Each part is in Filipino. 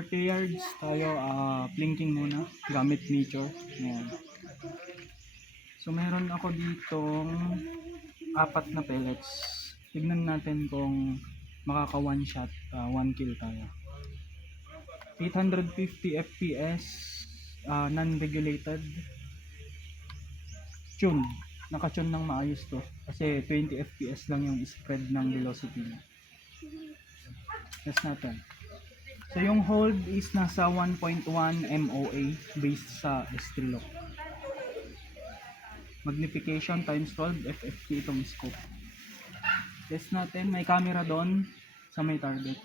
40 yards tayo, plinking muna gamit meter. Ayan. So meron ako ditong 4 na pellets. Tignan natin kung makaka one shot, 1 kill tayo. 850 fps, non-regulated, tune. Naka-tune ng maayos to kasi 20 fps lang yung spread ng velocity niya. Test natin. So yung hold is nasa 1.1 MOA based sa Estrelok. Magnification times 12 FFP itong scope. Test natin, may camera doon sa may target.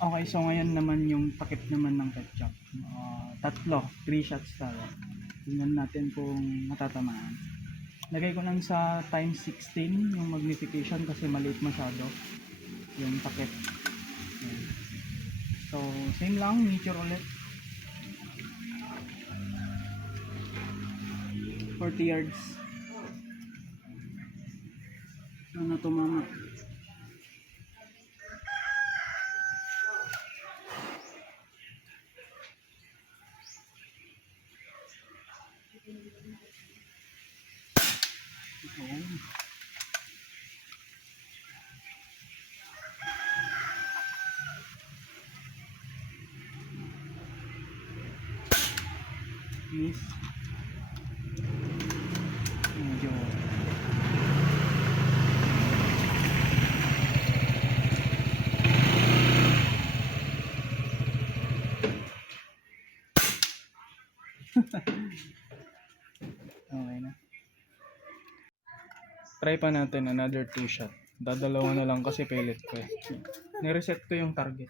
Okay, so ngayon naman yung takip naman ng ketchup. 3 shots tayo. Tingnan natin kung matatamaan. Lagay ko lang sa times 16 yung magnification kasi maliit masyado yung takip. Ayan. So, same lang, meter ulit. 40 yards. Ano tumama? Yes. Medyo okay na. Try pa natin another 2 shot. Dadalawa na lang kasi pellet ko eh. Nireset ko yung target.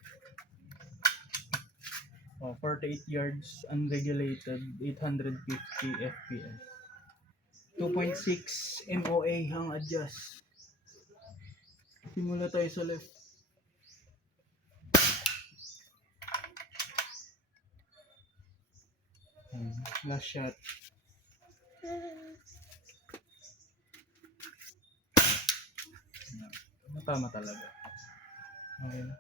48 yards, unregulated, 850 fps. 2.6 MOA ang adjust. Simula tayo sa left. Last shot. Tama talaga. Okay na.